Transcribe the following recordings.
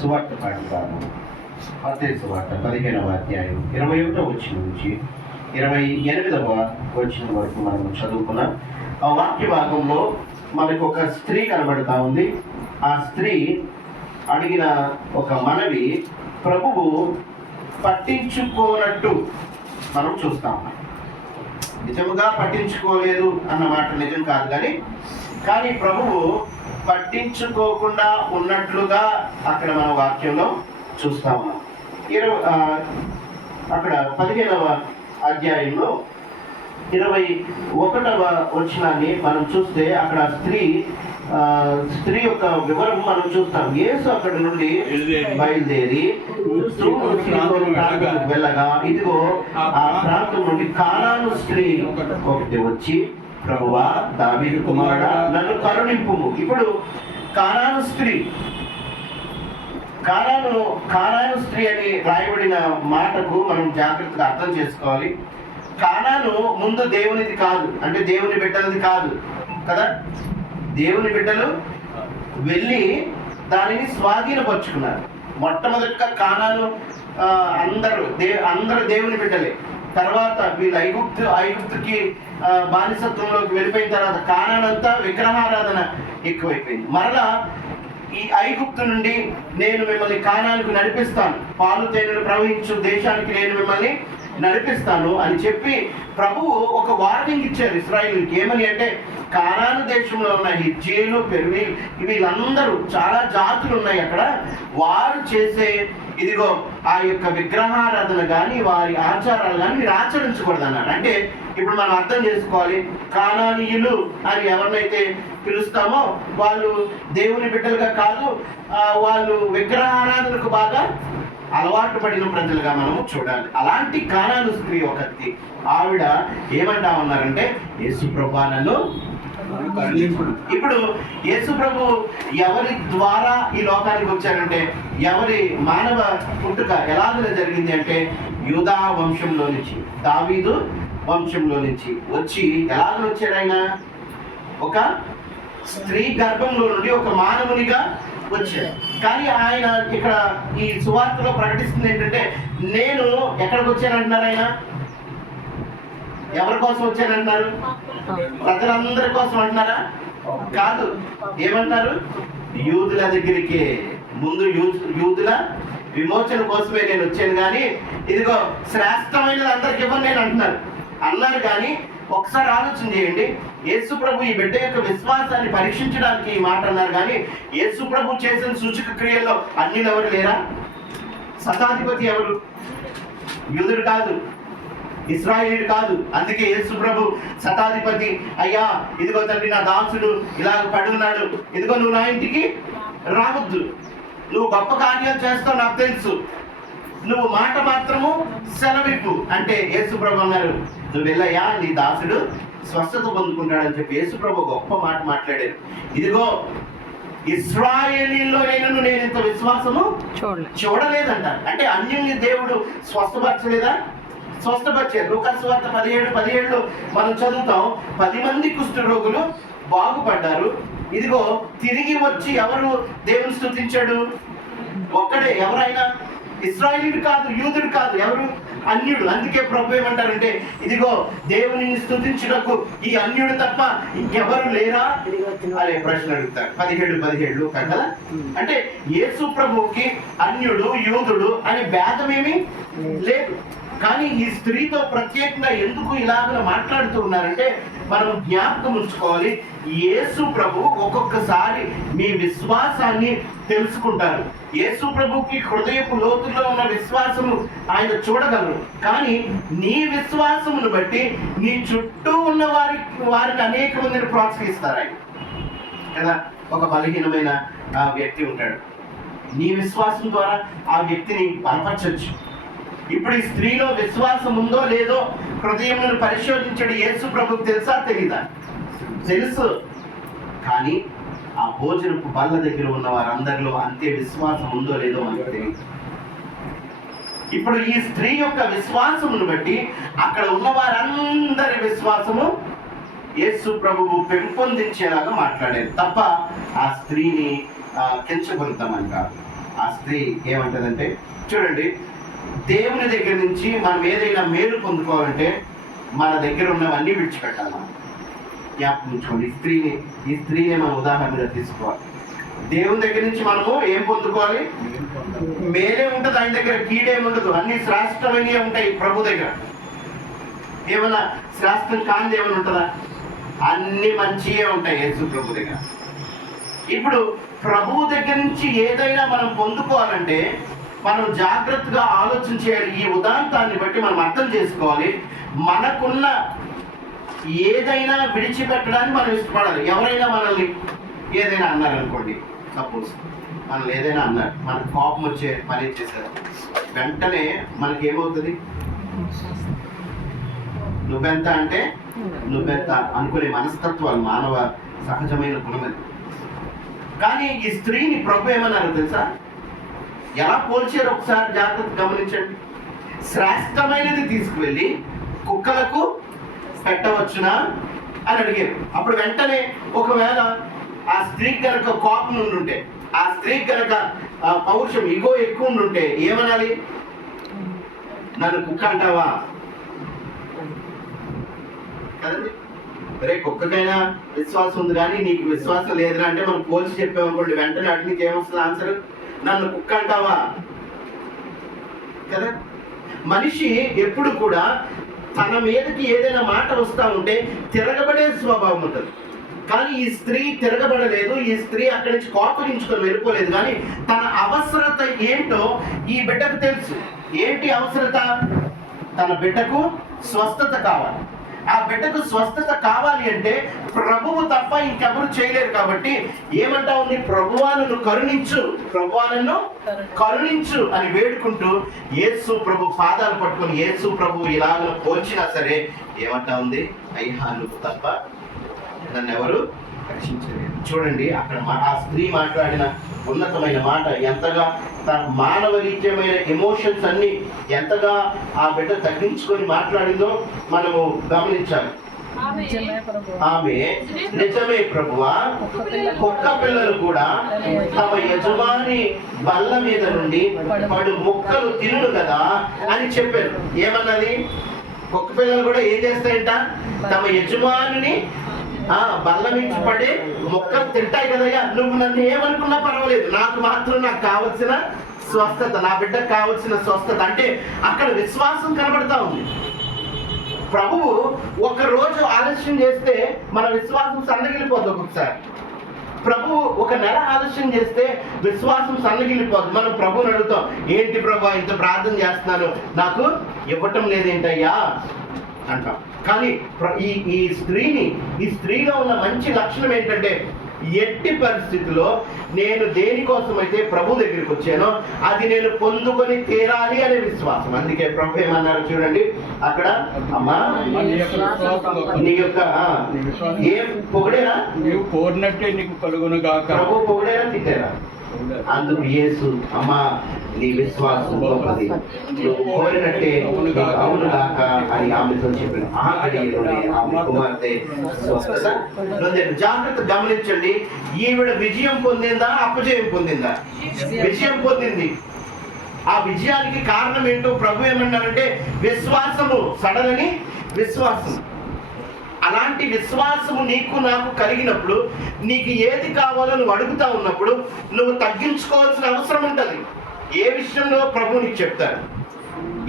సువార్త పాఠాలు మత్తయి సువార్త 15వ అధ్యాయం 21వ వచనం నుంచి 28వ వచనం వరకు మనం చదువుకున్నాం. ఆ వాక్య భాగంలో మనకు ఒక స్త్రీ కనబడుతూ ఉంది. ఆ స్త్రీ అడిగిన ఒక మనవి ప్రభువు పట్టించుకోనట్టు మనం చూస్తాం. నిజముగా పట్టించుకోలేదు అన్న మాట నిజం కాదు, కానీ ప్రభువు పట్టించుకోకుండా ఉన్నట్లుగా అక్కడ మన వాక్యంలో చూస్తా ఉన్నాం. అక్కడ 15వ అధ్యాయంలో 21వ వచనాన్ని మనం చూస్తే అక్కడ స్త్రీ యొక్క వివరం మనం చూస్తాం. యేసు అక్కడ నుండి బయలుదేరి వెళ్ళగా ఇదిగో ఆ ప్రాంతం నుండి కానాను స్త్రీ ఒకటి వచ్చి, ప్రభువా దావీదు కుమారుడా నన్ను కరుణింపుము. ఇప్పుడు కానాను స్త్రీ అని రాయబడిన మాటకు మనం జాగ్రత్తగా అర్థం చేసుకోవాలి. కానాను ముందు దేవునిది కాదు, అంటే దేవుని బిడ్డలది కాదు కదా. దేవుని బిడ్డలు వెళ్ళి దానిని స్వాధీనపరుచుకున్నారు. మొట్టమొదటిగా కానాను అందరూ దేవుని బిడ్డలే. తర్వాత వీళ్ళు ఐగుప్తుకి బానిసత్వంలోకి వెళ్ళిపోయిన తర్వాత కానానంతా విగ్రహారాధన ఎక్కువైపోయింది. మరలా ఈ ఐగుప్తు నుండి నేను మిమ్మల్ని కానానికి నడిపిస్తాను, పాలు తేనెలు ప్రవహించు దేశానికి నేను మిమ్మల్ని నడిపిస్తాను అని చెప్పి ప్రభువు ఒక వార్నింగ్ ఇచ్చారు ఇశ్రాయేలుకి. ఏమని అంటే, కానాను దేశంలో ఉన్న హిజ్జీలు, పెరువీలు వీళ్ళందరూ చాలా జాతులు ఉన్నాయి అక్కడ. వారు చేసే ఇదిగో ఆ యొక్క విగ్రహారాధన కానీ వారి ఆచారాలు కానీ మీరు ఆచరించకూడదు అన్నాడు. అంటే ఇప్పుడు మనం అర్థం చేసుకోవాలి, కానానీయులు అని ఎవరినైతే పిలుస్తామో వాళ్ళు దేవుని బిడ్డలుగా కాదు, వాళ్ళు విగ్రహారాధనకు బాగా అలవాటు పడిన ప్రజలుగా మనము చూడాలి. అలాంటి కానాను స్త్రీ ఒకటి. ఆవిడ ఏమంటా ఉన్నారంటే, యేసు ప్రభువా నన్ను కరుణింపుడు. ఇప్పుడు యేసు ప్రభు ఎవరి ద్వారా ఈ లోకానికి వచ్చారంటే, ఎవరి మానవ పుట్టుక ఎలాగ జరిగింది అంటే, యూదా వంశంలో నుంచి, దావీదు వంశంలో నుంచి వచ్చి ఎలాగ వచ్చాడు ఆయన? ఒక స్త్రీ గర్భంలో నుండి ఒక మానవునిగా వచ్చాడు. కానీ ఆయన ఇక్కడ ఈ సువార్తలో ప్రకటిస్తుంది ఏంటంటే, నేను ఎక్కడికి వచ్చానంటున్నారు? ఆయన ఎవరి కోసం వచ్చానంటున్నారు? ప్రజలందరి కోసం అంటున్నారా? కాదు. ఏమంటారు? యూదుల దగ్గరికే. ముందు యూదుల విమోచన కోసమే నేను వచ్చాను, కానీ ఇదిగో శ్రేష్టమైనది అందరికి ఇవ్వను నేను అన్నారు. కానీ ఒకసారి ఆలోచన చేయండి, యేసు ప్రభు ఈ బిడ్డ యొక్క విశ్వాసాన్ని పరీక్షించడానికి ఈ మాట అన్నారు. కానీ యేసు ప్రభు చేసిన సూచక క్రియల్లో అన్యులు ఎవరు లేరా? శతాధిపతి ఎవరు? యూదుడు కాదు, ఇశ్రాయేలుడు కాదు. అందుకే యేసు ప్రభు శతాధిపతి, అయ్యా ఇదిగో తండ్రి నా దాసుడు ఇలాగ పడున్నాడు, ఇదిగో నువ్వు నా ఇంటికి రావద్దు, నువ్వు గొప్ప కార్యాలు చేస్తావు నాకు తెలుసు, నువ్వు మాట మాత్రము సెలవిప్పు అంటే యేసు ప్రభు అన్నారు, నువ్వు వెళ్ళయ్యా నీ దాసుడు స్వస్థత పొందుకుంటాడని చెప్పి యేసు ప్రభు గొప్ప మాట మాట్లాడారు. ఇదిగో ఇశ్రాయేలీలో నేను ఇంత విశ్వాసము చూడలేదంట. అంటే అన్యుల్ని దేవుడు స్వస్థపరచలేదా? స్వస్థపరిచారు. లూకాసు వార్త 17:17 మనం చదువుతాం, 10 మంది కుష్ఠ రోగులు బాగుపడ్డారు. ఇదిగో తిరిగి వచ్చి ఎవరు దేవుని స్తుతించాడు? ఒక్కడే. ఎవరైనా ఇశ్రాయేలీయుడు కాదు, యూదుడు కాదు, ఎవరు? అన్యుడు. అందుకే ప్రభు ఏమంటారంటే, ఇదిగో దేవుని స్తుతించుటకు ఈ అన్యుడు తప్ప ఇంకెవరు లేరా అనే ప్రశ్న అడుగుతారు. 17:17 కదా. అంటే యేసు ప్రభువుకి అన్యుడు యూదుడు అనే భేదమేమీ లేదు. కానీ ఈ స్త్రీతో ప్రత్యేకంగా ఎందుకు ఇలాగ మాట్లాడుతూ ఉన్నారంటే, మనం జ్ఞాపకం ఉంచుకోవాలి, యేసు ప్రభు ఒక్కొక్కసారి మీ విశ్వాసాన్ని తెలుసుకుంటారు. యేసు ప్రభుకి హృదయపు లోతుల్లో ఉన్న విశ్వాసము ఆయన చూడగలరు. కానీ నీ విశ్వాసమును బట్టి నీ చుట్టూ ఉన్న వారిని అనేక మందిని ప్రోత్సహిస్తారు ఆయన కదా. ఒక బలహీనమైన వ్యక్తి ఉంటాడు, నీ విశ్వాసం ద్వారా ఆ వ్యక్తిని బలపరచవచ్చు. ఇప్పుడు ఈ స్త్రీలో విశ్వాసం ఉందో లేదో హృదయమును పరిశోధించడం యేసు ప్రభుకు తెలుసా తెలీదా? తెలుసు. కానీ ఆ భోజనపు బల్ల దగ్గర ఉన్న వారందరిలో అంతే విశ్వాసం ఉందో లేదో మనకు తెలియదు. ఇప్పుడు ఈ స్త్రీ యొక్క విశ్వాసమును బట్టి అక్కడ ఉన్న వారందరి విశ్వాసము యేసు ప్రభువు పెంపొందించేలాగా మాట్లాడారు తప్ప ఆ స్త్రీని కించపరుద్దామని కాదు. ఆ స్త్రీ ఏమంటదంటే, చూడండి, దేవుని దగ్గర నుంచి మనం ఏదైనా మేలు పొందుకోవాలంటే మన దగ్గర ఉన్నవన్నీ విడిచిపెట్టాలి. మనం జ్ఞాపకం ఉంచుకోండి. ఈ స్త్రీని మనం ఉదాహరణగా తీసుకోవాలి. దేవుని దగ్గర నుంచి మనము ఏం పొందుకోవాలి? మేలే ఉంటుంది ఆయన దగ్గర, కీడేమి ఉండదు. అన్ని శ్రేష్టమైనవి ఉంటాయి ప్రభు దగ్గర. ఏమన్నా శ్రేష్టం కానిది ఏమైనా ఉంటుందా? అన్ని మంచియే ఉంటాయి యేసు ప్రభు దగ్గర. ఇప్పుడు ప్రభువు దగ్గర నుంచి ఏదైనా మనం పొందుకోవాలంటే మనం జాగ్రత్తగా ఆలోచన చేయాలి. ఈ ఉదాంతాన్ని బట్టి మనం అర్థం చేసుకోవాలి. మనకున్న ఏదైనా విడిచిపెట్టడానికి మనం ఇష్టపడాలి. ఎవరైనా మనల్ని ఏదైనా అన్నారనుకోండి, సపోజ్ మనల్ని ఏదైనా అన్నారు, మనకు కోపం వచ్చే పని చేశారు, వెంటనే మనకి ఏమవుతుంది? నువ్వెంత అంటే నువ్వెంత అనుకునే మనస్తత్వాలు మానవ సహజమైన గుణం. కానీ ఈ స్త్రీని ప్రభు ఏమన్నారు తెలుసా? ఎలా పోల్చారు ఒకసారి జాగ్రత్త గమనించండి. శ్రేష్టమైనది తీసుకువెళ్ళి కుక్కలకు పెట్టవచ్చునా అని అడిగారు. అప్పుడు వెంటనే ఒకవేళ ఆ స్త్రీకి కనుక కోపం ఉండుంటే, ఆ స్త్రీకి కనుక పౌరుషం ఇగో ఎక్కువ ఉండుంటే ఏమనాలి? నన్ను కుక్క అంటావా కదండి. రే, కుక్కకైనా విశ్వాసం ఉంది కానీ నీకు విశ్వాసం లేదురా అంటే మనం పోల్చి చెప్పామనుకోండి, వెంటనే అటు నీకు ఏమొస్తుంది ఆన్సర్? నన్ను కుక్క అంటావా కదా. మనిషి ఎప్పుడు కూడా తన మీదకి ఏదైనా మాట వస్తూ ఉంటే తిరగబడే స్వభావం ఉంటుంది. కానీ ఈ స్త్రీ తిరగబడలేదు. ఈ స్త్రీ అక్కడి నుంచి కోపగించుకొని వెళ్ళిపోలేదు. కానీ తన అవసరత ఏంటో ఈ బిడ్డకు తెలుసు. ఏంటి అవసరత? తన బిడ్డకు స్వస్థత కావాలి. ఆ బిడ్డకు స్వస్థత కావాలి అంటే ప్రభువు తప్ప ఇంకెవరు చేయలేరు. కాబట్టి ఏమంటా ఉంది? ప్రభువా నన్ను కరుణించు, ప్రభువా నన్ను కరుణించు అని వేడుకుంటూ యేసు ప్రభు పాదాలు పట్టుకొని యేసు ప్రభు ఇలాగ పోల్చినా సరే ఏమంటా ఉంది? అయ్యా, నువ్వు తప్ప నన్ను ఎవరు రక్షించలేదు. చూడండి, అక్కడ ఆ స్త్రీ మాట్లాడిన ఉన్నతమైన మాట ఎంతగా తన మానవరీత్యమైన ఎమోషన్స్ అన్ని ఎంతగా ఆ బిడ్డ తగ్గించుకొని మాట్లాడిందో మనము గమనించాలి. ఆమె నిజమే ప్రభువా, కుక్క పిల్లలు కూడా తమ యజమాని బల్ల మీద నుండి పడు ముక్కలు తినుడు కదా అని చెప్పారు. ఏమన్నది? కుక్క పిల్లలు కూడా ఏం చేస్తాయంట? తమ యజమానిని బల్ల నుంచి పడే మొక్కలు తింటాయి కదయ్యా. నువ్వు నన్ను ఏమనుకున్నా పర్వాలేదు, నాకు మాత్రం నాకు కావలసిన స్వస్థత, నా బిడ్డకు కావలసిన స్వస్థత అంటే అక్కడ విశ్వాసం కనబడతా ఉంది. ప్రభువు ఒక రోజు ఆలస్యం చేస్తే మన విశ్వాసం సన్నగిలిపోతుంది. ఒక్కొక్కసారి ప్రభువు ఒక నెల ఆలస్యం చేస్తే విశ్వాసం సన్నగిలిపోతుంది. మనం ప్రభువుని అడుగుతాం, ఏంటి ప్రభు ఇంత ప్రార్థన చేస్తున్నాను, నాకు ఇవ్వటం లేదేంటయ్యా అంటాం. కానీ ఈ స్త్రీలో ఉన్న మంచి లక్షణం ఏంటంటే ఎట్టి పరిస్థితిలో నేను దేనికోసమైతే ప్రభు దగ్గరికి వచ్చానో అది నేను పొందుకొని తీరాలి అనే విశ్వాసం. అందుకే ప్రభు ఏమన్నారు చూడండి అక్కడ, అమ్మా నీ యొక్క ఏం పొగిడేనా? నీవు కోరినట్టే నీకు కలుగును గాక. ప్రభు పొగిడేనా తిట్టారా? అందుకు యేసు, అమ్మా నీ విశ్వాసం గొప్పది, నువ్వు కోరినట్టే అవును గాక అని ఆమెతో చెప్పిన ఆమె కుమార్తె స్వస్థత. జాగ్రత్త గమనించండి, ఈవిడ విజయం పొందిందా అపజయం పొందిందా? విజయం పొందింది. ఆ విజయానికి కారణం ఏంటో ప్రభు ఏమన్నారంటే విశ్వాసము, సడలని విశ్వాసం. అలాంటి విశ్వాసము నీకు నాకు కలిగినప్పుడు నీకు ఏది కావాలో నువ్వు అడుగుతా ఉన్నప్పుడు నువ్వు తగ్గించుకోవాల్సిన అవసరం ఉంటుంది. ఏ విషయంలో ప్రభు నీకు చెప్తారు,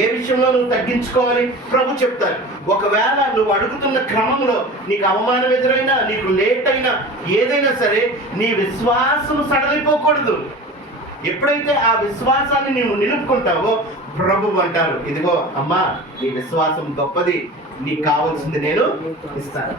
ఏ విషయంలో నువ్వు తగ్గించుకోవాలి ప్రభు చెప్తారు. ఒకవేళ నువ్వు అడుగుతున్న క్రమంలో నీకు అవమానం ఎదురైనా, నీకు లేట్ అయినా, ఏదైనా సరే నీ విశ్వాసం సడలిపోకూడదు. ఎప్పుడైతే ఆ విశ్వాసాన్ని నువ్వు నిలుపుకుంటావో ప్రభు అంటారు, ఇదిగో అమ్మా నీ విశ్వాసం గొప్పది, నీకు కావాల్సింది నేను ఇస్తాను.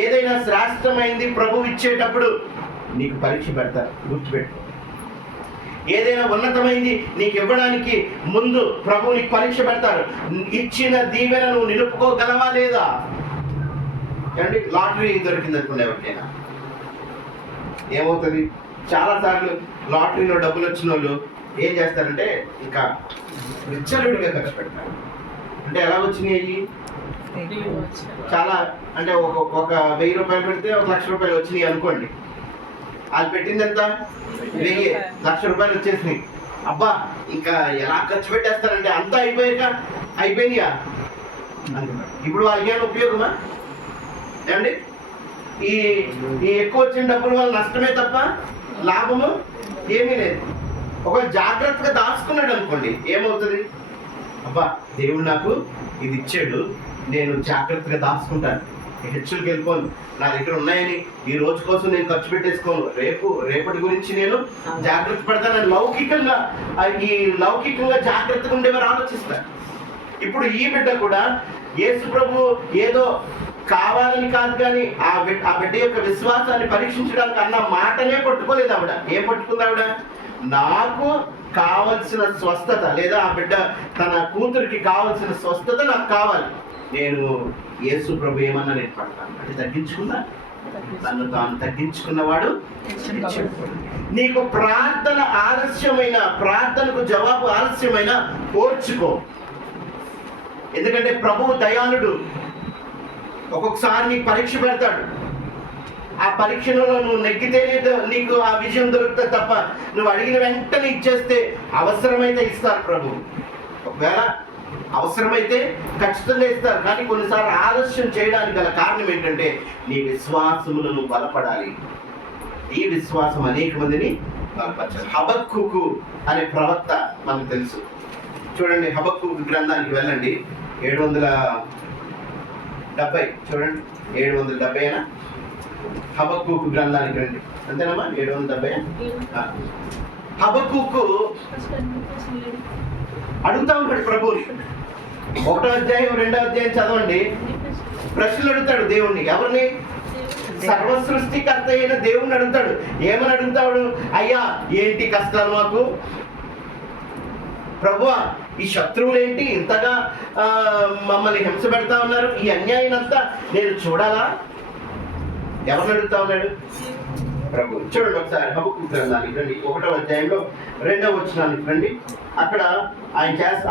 ఏదైనా శ్రేష్టమైంది ప్రభు ఇచ్చేటప్పుడు నీకు పరీక్ష పెడతారు, గుర్తుపెట్టు. ఏదైనా ఉన్నతమైంది నీకు ఇవ్వడానికి ముందు ప్రభు నీకు పరీక్ష పెడతారు. ఇచ్చిన దీవెన నువ్వు నిలుపుకోగలవా లేదా? అంటే లాటరీ దొరికింది అనుకునే ఎవరికైనా ఏమవుతుంది? చాలా సార్లు లాటరీలో డబ్బులు వచ్చిన వాళ్ళు ఏం చేస్తారంటే ఇంకా విచ్చలవిడిగా ఖర్చు పెడతారు. అంటే ఎలా వచ్చినాయి? చాలా అంటే ఒక 1000 రూపాయలు పెడితే 1,00,000 రూపాయలు వచ్చినాయి అనుకోండి. వాళ్ళు పెట్టింది ఎంత? 1000, 1,00,000 రూపాయలు వచ్చేసినాయి. అబ్బా ఇంకా ఎలా ఖర్చు పెట్టేస్తారంటే అంతా అయిపోయినాయా అనుకున్నారు. ఇప్పుడు వాళ్ళకి ఏమైనా ఉపయోగమా ఏమండి? ఈ ఎక్కువ వచ్చిన డబ్బుల వల్ల నష్టమే తప్ప లాభము ఏమీ లేదు. ఒకవేళ జాగ్రత్తగా దాచుకున్నాడు అనుకోండి, ఏమవుతుంది? అబ్బా దేవుడు నాకు ఇది ఇచ్చాడు, నేను జాగ్రత్తగా దాచుకుంటాను, హెచ్చులకి వెళ్ళిపోను, నా దగ్గర ఉన్నాయని ఈ రోజు కోసం నేను ఖర్చు పెట్టేసుకోను, రేపటి గురించి నేను జాగ్రత్త పడతానని లౌకికంగా జాగ్రత్తగా ఉండేవారు ఆలోచిస్తారు. ఇప్పుడు ఈ బిడ్డ కూడా యేసు ప్రభు ఏదో కావాలని కాదు కానీ ఆ బిడ్డ యొక్క విశ్వాసాన్ని పరీక్షించడానికి అన్న మాటనే పట్టుకోలేదు ఆవిడ. ఏం పట్టుకుంది ఆవిడ? నాకు కావలసిన స్వస్థత, లేదా ఆ బిడ్డ తన కూతురికి కావలసిన స్వస్థత నాకు కావాలి, నేను యేసు ప్రభు ఏమన్నా నేను పడతాను అంటే తగ్గించుకుందా? తను తాను తగ్గించుకున్నవాడు. నీకు ప్రార్థన ఆలస్యమైన, ప్రార్థనకు జవాబు ఆలస్యమైన ఓర్చుకో. ఎందుకంటే ప్రభువు దయాళుడు. ఒక్కొక్కసారి నీకు పరీక్ష పెడతాడు. ఆ పరీక్షలో నువ్వు నెగ్గితేనే నీకు ఆ విజయం దొరుకుతుంది తప్ప నువ్వు అడిగిన వెంటనే ఇచ్చేస్తే అవసరమైతే ఇస్తారు ప్రభు. ఒకవేళ అవసరమైతే ఖచ్చితంగా ఇస్తారు, కానీ కొన్నిసార్లు ఆలస్యం చేయడానికి గల కారణం ఏంటంటే నీ విశ్వాసములను బలపడాలి. ఈ విశ్వాసం అనేక మందిని బలపరచాలి. హబక్కూకు అనే ప్రవక్త మనకు తెలుసు. చూడండి, హబక్కూకు గ్రంథానికి వెళ్ళండి. 770 చూడండి, 770 అయినా హబక్కూకు గ్రంథానికి రండి. అంతేనమ్మా? 770. హబక్కూకు అడుగుతా ఉంటాడు ప్రభువుని. 1వ అధ్యాయం 2వ అధ్యాయం చదవండి. ప్రశ్నలు అడుగుతాడు దేవుణ్ణి. ఎవరిని? సర్వ సృష్టికర్త అయిన దేవుణ్ణి అడుగుతాడు. ఏమని అడుగుతాడు? అయ్యా ఏంటి కష్టాలు మాకు? ప్రభువా ఈ శత్రువులు ఏంటి ఇంతగా మమ్మల్ని హింస పెడతా ఉన్నారు? ఈ అన్యాయం అంతా నేను చూడాలా? ఎవరిని అడుగుతా ఉన్నాడు? ప్రభు. చూడండి ఒకసారి హబక్కూకు గ్రంథానికి రండి. 1వ అధ్యాయంలో 2వ వచనానికి రండి. అక్కడ ఆయన